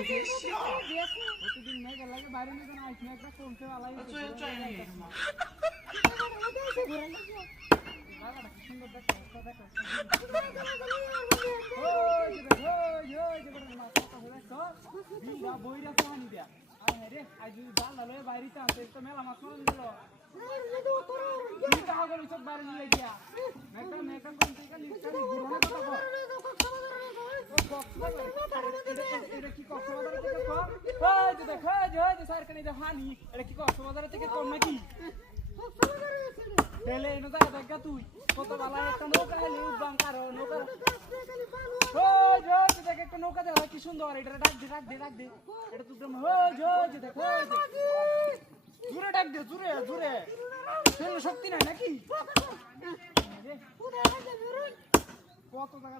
প্রতিদিন মেঘ লাগে বাইরে নিয়ে কোনো আইস না একটা কমতে আলাই বইরা পানি দেয়া রে আজ জাল ডালে বাইরে টানতে তো মেলা মাছ মারা দিল চিন্তা হলো সব বাইরে নিয়ে গিয়া মেকা মেকা কোন থেকে নিকালি গুরনে কথা এটা কি কক্সবাজার থেকে কম ওই যে দেখ ওই যে সরকারি যে হানি এটা কি কক্সবাজার থেকে কম নাকি তেলে এনে যা দেখা তুই কত বালা একটা নৌকা হেলি উদ্বাং কারো নৌকা ওই যে দেখ একটা নৌকা দেখ কি সুন্দর এটা ডাক দে এটা তুই ওই যে দেখ জোরে ডাক দে জোরে তেলে শক্তি নাই নাকি কত টাকা